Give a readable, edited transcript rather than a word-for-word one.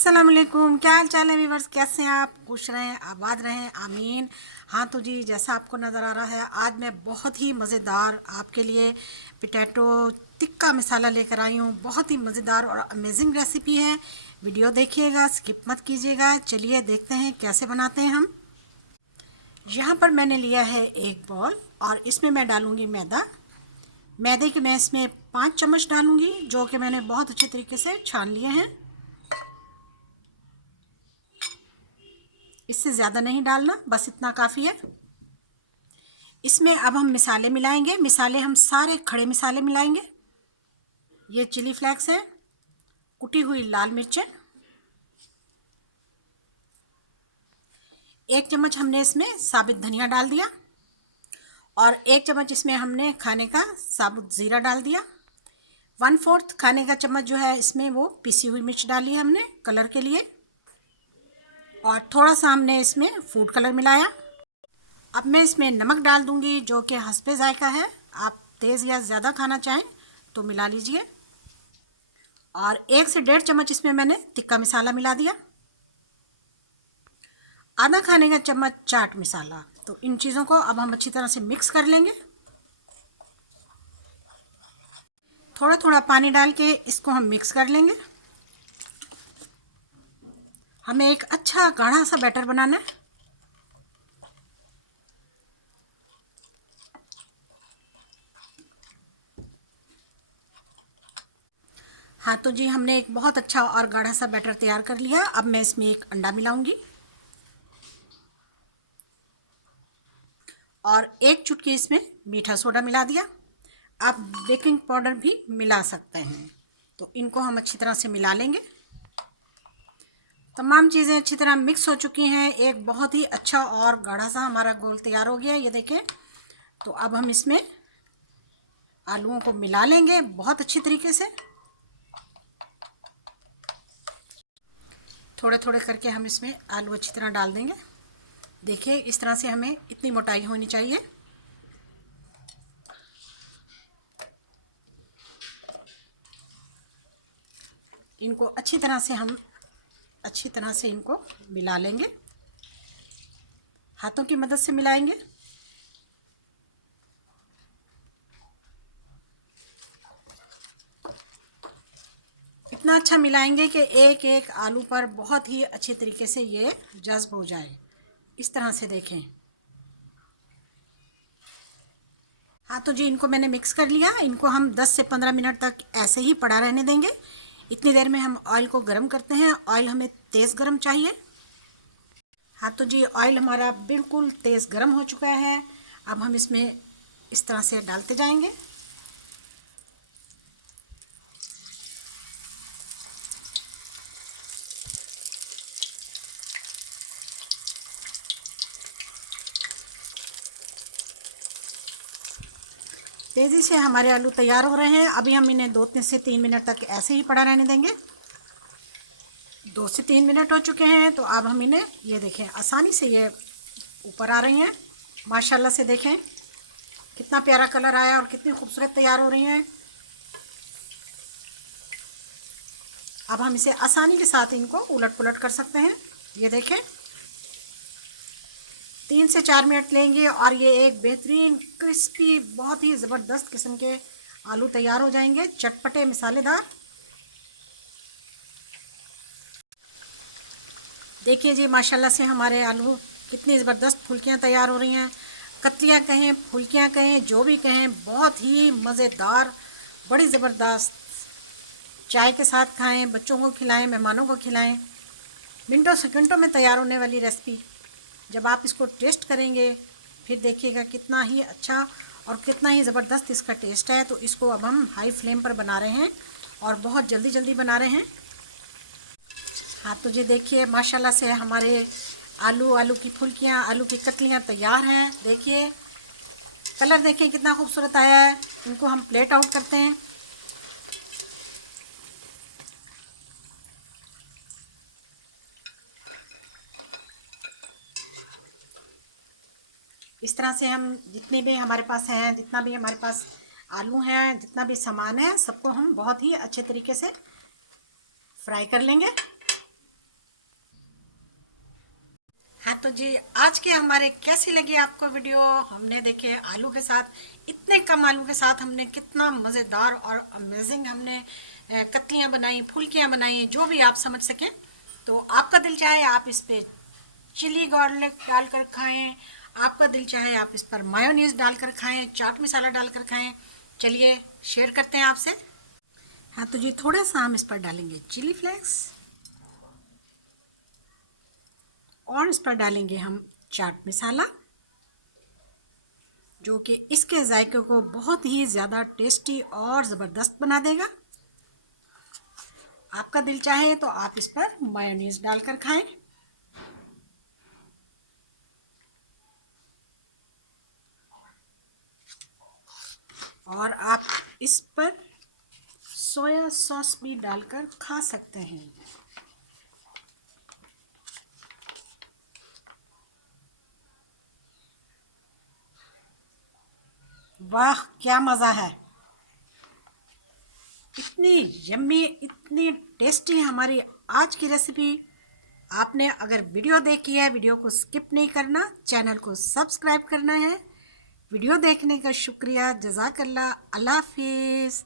अस्सलाम वालेकुम, क्या हाल चाल है व्यूवर्स। कैसे हैं आप? खुश रहें, आबाद रहें, आमीन। हाँ तो जी, जैसा आपको नज़र आ रहा है, आज मैं बहुत ही मज़ेदार आपके लिए पोटैटो टिक्का मसाला लेकर आई हूँ। बहुत ही मज़ेदार और अमेजिंग रेसिपी है। वीडियो देखिएगा, स्किप मत कीजिएगा। चलिए देखते हैं कैसे बनाते हैं हम। यहाँ पर मैंने लिया है एक बॉल और इसमें मैं डालूँगी मैदा। मैदे के मैं इसमें 5 चम्मच डालूँगी, जो कि मैंने बहुत अच्छे तरीके से छान लिए हैं। इससे ज़्यादा नहीं डालना, बस इतना काफ़ी है। इसमें अब हम मिसाले मिलाएंगे। मिसाले हम सारे खड़े मिसाले मिलाएंगे। ये चिली फ्लेक्स है, कुटी हुई लाल मिर्चें, 1 चम्मच हमने इसमें साबुत धनिया डाल दिया और 1 चम्मच इसमें हमने खाने का साबुत ज़ीरा डाल दिया। 1/4 खाने का चम्मच जो है इसमें वो पिसी हुई मिर्च डाली है हमने कलर के लिए, और थोड़ा सा हमने इसमें फूड कलर मिलाया। अब मैं इसमें नमक डाल दूंगी, जो कि हस्बे जायका है। आप तेज़ या ज़्यादा खाना चाहें तो मिला लीजिए। और 1 से 1.5 चम्मच इसमें मैंने टिक्का मसाला मिला दिया, आधा खाने का चम्मच चाट मसाला। तो इन चीज़ों को अब हम अच्छी तरह से मिक्स कर लेंगे। थोड़ा थोड़ा पानी डाल के इसको हम मिक्स कर लेंगे। हमें एक अच्छा गाढ़ा सा बैटर बनाना है। हाँ तो जी, हमने एक बहुत अच्छा और गाढ़ा सा बैटर तैयार कर लिया। अब मैं इसमें एक अंडा मिलाऊंगी और 1 चुटकी इसमें मीठा सोडा मिला दिया। आप बेकिंग पाउडर भी मिला सकते हैं। तो इनको हम अच्छी तरह से मिला लेंगे। तमाम चीज़ें अच्छी तरह मिक्स हो चुकी हैं। एक बहुत ही अच्छा और गाढ़ा सा हमारा घोल तैयार हो गया है, ये देखें। तो अब हम इसमें आलूओं को मिला लेंगे बहुत अच्छी तरीके से। थोड़े थोड़े करके हम इसमें आलू अच्छी तरह डाल देंगे। देखिए, इस तरह से हमें इतनी मोटाई होनी चाहिए। इनको अच्छी तरह से इनको मिला लेंगे। हाथों की मदद से मिलाएंगे। इतना अच्छा मिलाएंगे कि एक एक आलू पर बहुत ही अच्छी तरीके से ये जज्ब हो जाए। इस तरह से देखें। हाँ तो जी, इनको मैंने मिक्स कर लिया। इनको हम 10 से 15 मिनट तक ऐसे ही पड़ा रहने देंगे। इतनी देर में हम ऑयल को गर्म करते हैं। ऑयल हमें तेज़ गर्म चाहिए। हाँ तो जी, ऑयल हमारा बिल्कुल तेज़ गर्म हो चुका है। अब हम इसमें इस तरह से डालते जाएंगे। तेज़ी से हमारे आलू तैयार हो रहे हैं। अभी हम इन्हें 2 से 3 मिनट तक ऐसे ही पड़ा रहने देंगे। 2 से 3 मिनट हो चुके हैं। तो अब हम इन्हें, ये देखें, आसानी से ये ऊपर आ रही हैं माशाल्लाह से। देखें कितना प्यारा कलर आया और कितनी खूबसूरत तैयार हो रही हैं। अब हम इसे आसानी के साथ इनको उलट पुलट कर सकते हैं। ये देखें, 3 से 4 मिनट लेंगे और ये एक बेहतरीन क्रिस्पी, बहुत ही ज़बरदस्त किस्म के आलू तैयार हो जाएंगे, चटपटे मसालेदार। देखिए जी, माशाल्लाह से हमारे आलू कितनी ज़बरदस्त फुल्कियाँ तैयार हो रही हैं। कतलियाँ कहें, फुल्कियाँ कहें, जो भी कहें, बहुत ही मज़ेदार, बड़ी ज़बरदस्त। चाय के साथ खाएं, बच्चों को खिलाएं, मेहमानों को खिलाएं। मिनटों सेकंडों में तैयार होने वाली रेसिपी। जब आप इसको टेस्ट करेंगे फिर देखिएगा कितना ही अच्छा और कितना ही ज़बरदस्त इसका टेस्ट है। तो इसको अब हम हाई फ्लेम पर बना रहे हैं और बहुत जल्दी जल्दी बना रहे हैं। हाँ तो जी, देखिए माशाल्लाह से हमारे आलू की फुल्कियाँ, आलू की कतलियाँ तैयार हैं। देखिए कलर, देखिए कितना खूबसूरत आया है। इनको हम प्लेट आउट करते हैं। इस तरह से हम जितने भी हमारे पास हैं, जितना भी हमारे पास आलू हैं, जितना भी सामान है, सबको हम बहुत ही अच्छे तरीके से फ्राई कर लेंगे। तो जी आज के हमारे कैसी लगी आपको वीडियो। हमने देखे आलू के साथ, इतने कम आलू के साथ हमने कितना मज़ेदार और अमेजिंग हमने कतलियाँ बनाई, फुल्कियाँ बनाई, जो भी आप समझ सकें। तो आपका दिल चाहे आप इस पर चिली गार्लिक डालकर खाएं, आपका दिल चाहे आप इस पर मायोनीज डालकर खाएं, चाट मसाला डालकर खाएं। चलिए शेयर करते हैं आपसे। हाँ तो जी थोड़ा सा हम इस पर डालेंगे चिली फ्लेक्स और इस पर डालेंगे हम चाट मसाला, जो कि इसके जायके को बहुत ही ज़्यादा टेस्टी और ज़बरदस्त बना देगा। आपका दिल चाहे तो आप इस पर मायोनीज डालकर खाएं। और आप इस पर सोया सॉस भी डालकर खा सकते हैं। वाह क्या मज़ा है, इतनी यम्मी, इतनी टेस्टी हमारी आज की रेसिपी। आपने अगर वीडियो देखी है, वीडियो को स्किप नहीं करना, चैनल को सब्सक्राइब करना है। वीडियो देखने का शुक्रिया, जज़ाकल्लाह, अल्लाह हाफिज़।